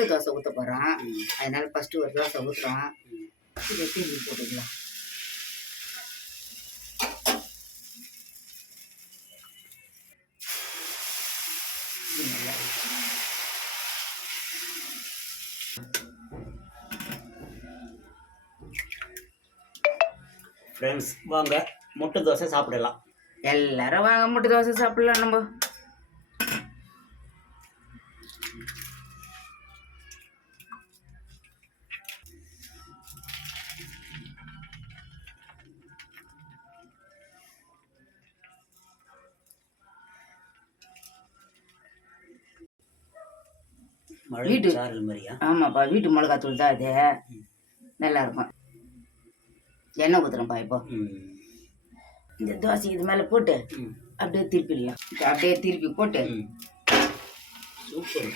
முட்டை தோசை ஊற்ற போகிறோம். அதனால ஃபஸ்ட்டு ஒரு தோசை ஊற்றுறோம். இதை திருப்பி போட்டுக்கலாம். ஃப்ரெண்ட்ஸ் வாங்க முட்டை தோசை சாப்பிடலாம். எல்லாரும் வாங்க முட்டை தோசை சாப்பிடலாம். நம்ம வீட்டு சாரல் மாதிரியா? ஆமாப்பா, வீட்டு மிளகாத்தூள் தான் அது. நல்லா இருக்கும். எண்ணெய் ஊற்றுறேன்ப்பா. இப்போ இந்த தோசை இது மேலே போட்டு அப்படியே திருப்பிடலாம். அப்படியே திருப்பி போட்டு சூப்பர்.